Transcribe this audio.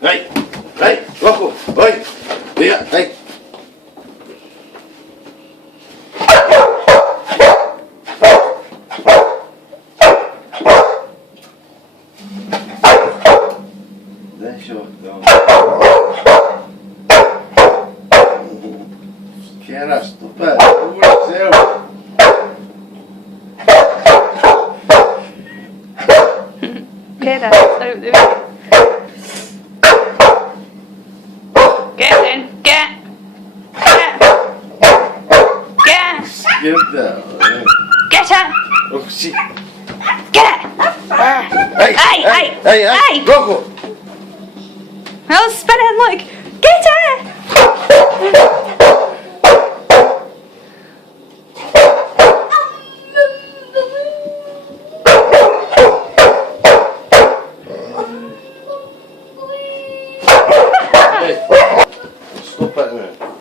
Hey, hey, loco, oi, diga, hey. Deixa eu então. Que era estúpido, por céu. Get out. Get in. Get. Get down. Get her. Oh, shit. Get it. Hey, Hey. loco. I was spinning like, get it. Hey, stop that now.